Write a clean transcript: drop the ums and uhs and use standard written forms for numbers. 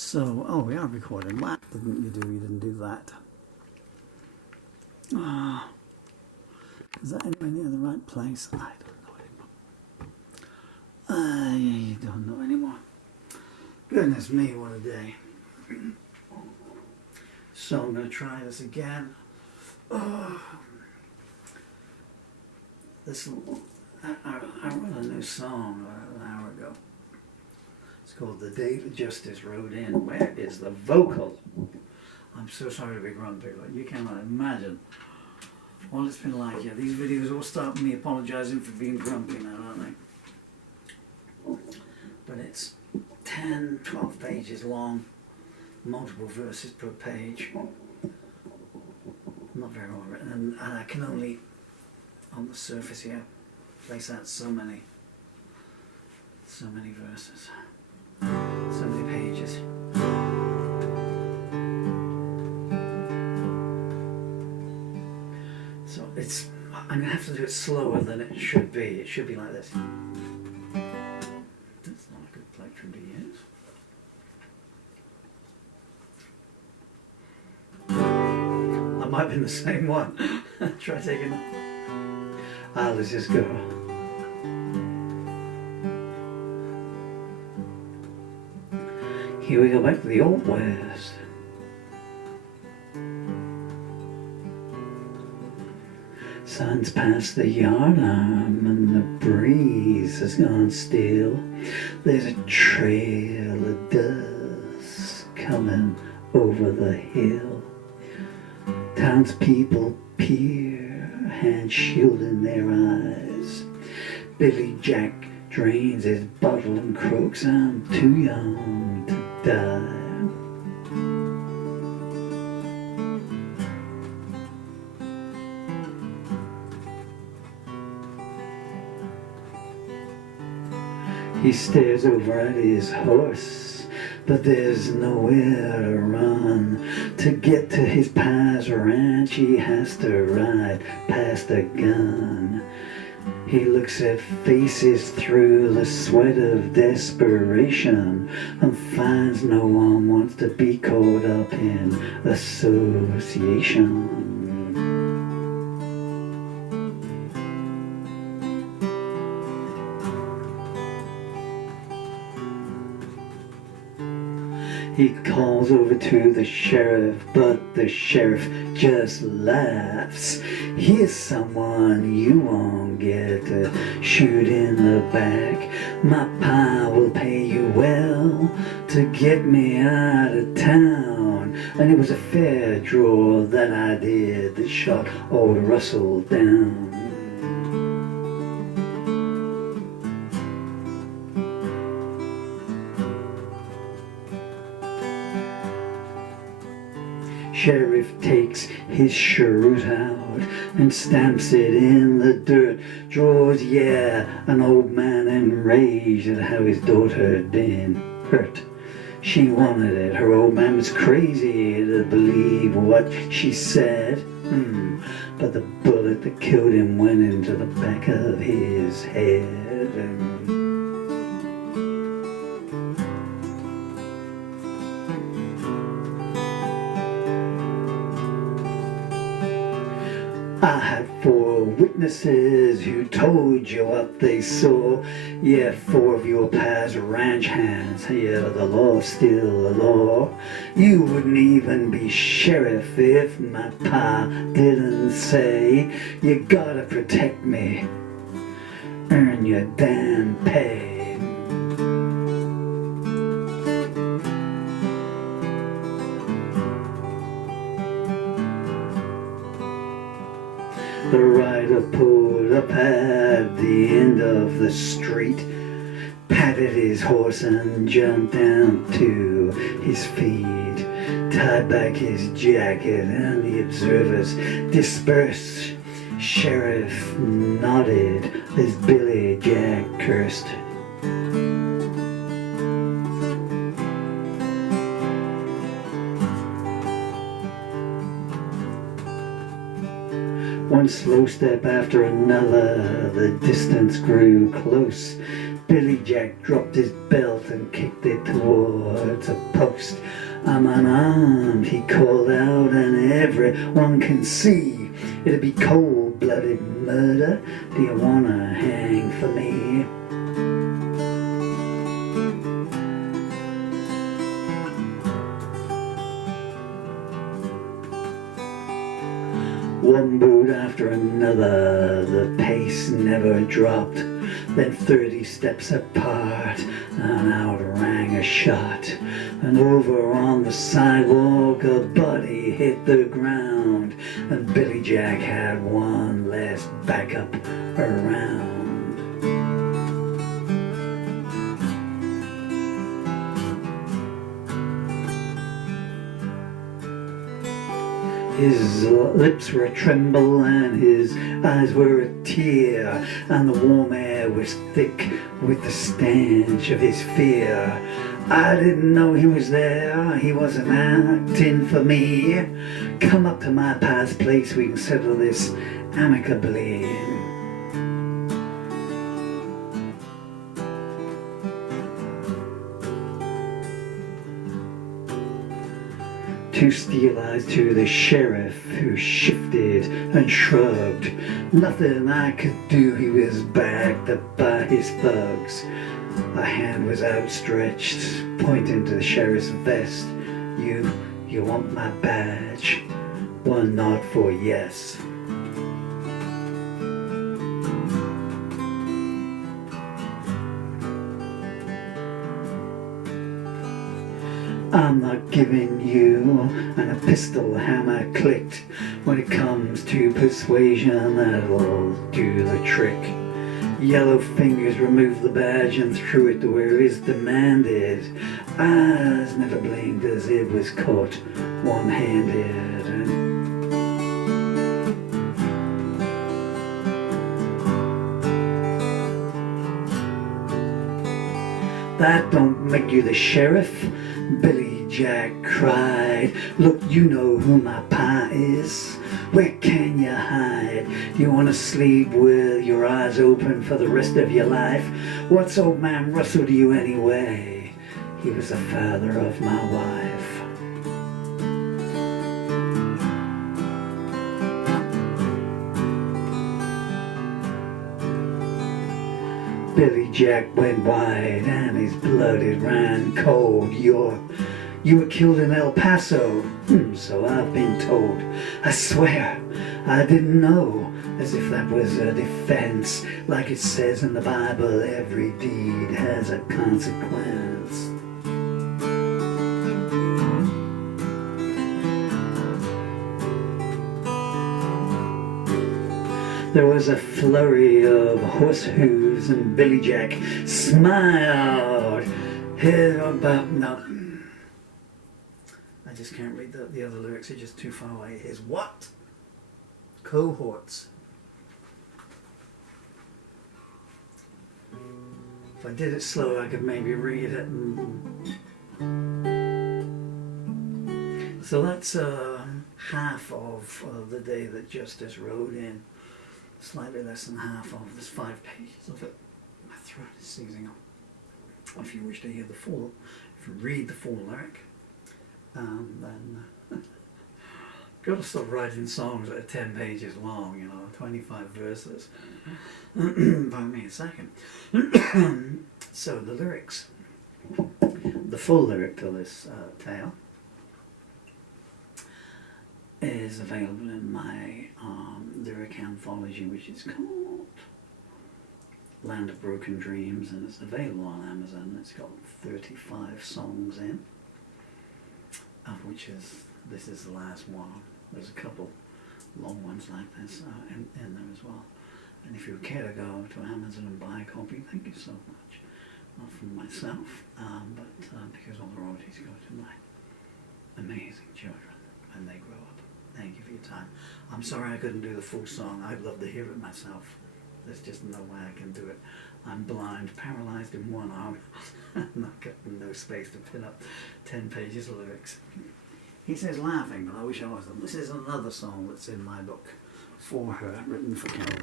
So, oh, we are recording. What didn't you do? You didn't do that. Is that anywhere near the right place? I don't know anymore. I don't know anymore. Goodness me, what a day. So I'm going to try this again. I wrote a new song an hour ago. It's called The Day the Justice Rode In. Where is the vocal? I'm so sorry to be grumpy, but you cannot imagine what it's been like. Yeah, these videos all start with me apologising for being grumpy now, aren't they? But it's 10, 12 pages long, multiple verses per page. Not very well written, and I can only, on the surface here, place out so many verses, so many pages. So I'm going to have to do it slower than it should be. It should be like this. That's not a good plectrum to use. That might have been the same one. Try taking that. Let's just go. Here we go back to the Old West. Sun's past the yard arm and the breeze has gone still. There's a trail of dust coming over the hill. Townspeople peer, hands shielding their eyes. Billy Jack drains his bottle and croaks, I'm too young to die. He stares over at his horse, but there's nowhere to run. To get to his pa's ranch, he has to ride past a gun. He looks at faces through the sweat of desperation and finds no one wants to be caught up in association. He calls over to the sheriff, but the sheriff just laughs. Here's someone you won't get to shoot in the back. My pa will pay you well to get me out of town. And it was a fair draw that I did that shot old Russell down. Sheriff takes his cheroot out and stamps it in the dirt. Draws, yeah, an old man enraged at how his daughter had been hurt. She wanted it. Her old man was crazy to believe what she said. But the bullet that killed him went into the back of his head. I had 4 witnesses who told you what they saw. Yeah, 4 of your pa's ranch hands. Yeah, the law's still the law. You wouldn't even be sheriff if my pa didn't say, you gotta protect me, earn your damn pay. The rider pulled up at the end of the street, patted his horse and jumped down to his feet, tied back his jacket and the observers dispersed. Sheriff nodded as Billy Jack cursed. One slow step after another, the distance grew close. Billy Jack dropped his belt and kicked it towards a post. I'm unarmed, he called out, and everyone can see it'd be cold-blooded murder. Do you wanna hang for me? One boot after another, the pace never dropped. Then 30 steps apart, and out rang a shot. And over on the sidewalk, a body hit the ground. And Billy Jack had one last backup around. His lips were a tremble and his eyes were a tear, and the warm air was thick with the stench of his fear. I didn't know he was there, he wasn't acting for me. Come up to my pa's place, we can settle this amicably. Two steel eyes to the sheriff, who shifted and shrugged. Nothing I could do, he was backed up by his thugs. A hand was outstretched, pointing to the sheriff's vest. You want my badge? One nod for yes. I'm not giving you, and a pistol hammer clicked. When it comes to persuasion, that'll do the trick. Yellow fingers removed the badge and threw it to where it's demanded. Eyes never blinked as it was caught one-handed. That don't make you the sheriff, Billy Jack cried. Look, you know who my pa is. Where can you hide? You wanna sleep with your eyes open for the rest of your life? What's old man Russell to you anyway? He was the father of my wife. Billy Jack went wide and his blood it ran cold. You were killed in El Paso, so I've been told. I swear I didn't know, as if that was a defense. Like it says in the Bible, every deed has a consequence. There was a flurry of horse hooves and Billy Jack smiled. No, I just can't read the other lyrics, they're just too far away. His what? Cohorts. If I did it slow, I could maybe read it. So that's half of the day that Justice rode in. Slightly less than half of this 5 pages of it. My throat is seizing up. If you wish to hear the full, if you read the full lyric, then got to stop writing songs that are 10 pages long, you know, 25 verses. Pardon me a second. So the lyrics, the full lyric to this tale is available in my lyric anthology, which is called Land of Broken Dreams, and it's available on Amazon. It's got 35 songs in, of which this is the last one. There's a couple long ones like this in there as well. And if you care to go to Amazon and buy a copy, thank you so much. Not from myself, but because all the royalties go to my amazing children when they grow up. Thank you for your time. I'm sorry I couldn't do the full song. I'd love to hear it myself. There's just no way I can do it. I'm blind, paralyzed in one arm. I've not got no space to pin up 10 pages of lyrics. He says laughing, but I wish I wasn't. This is another song that's in my book for her, written for Caroline.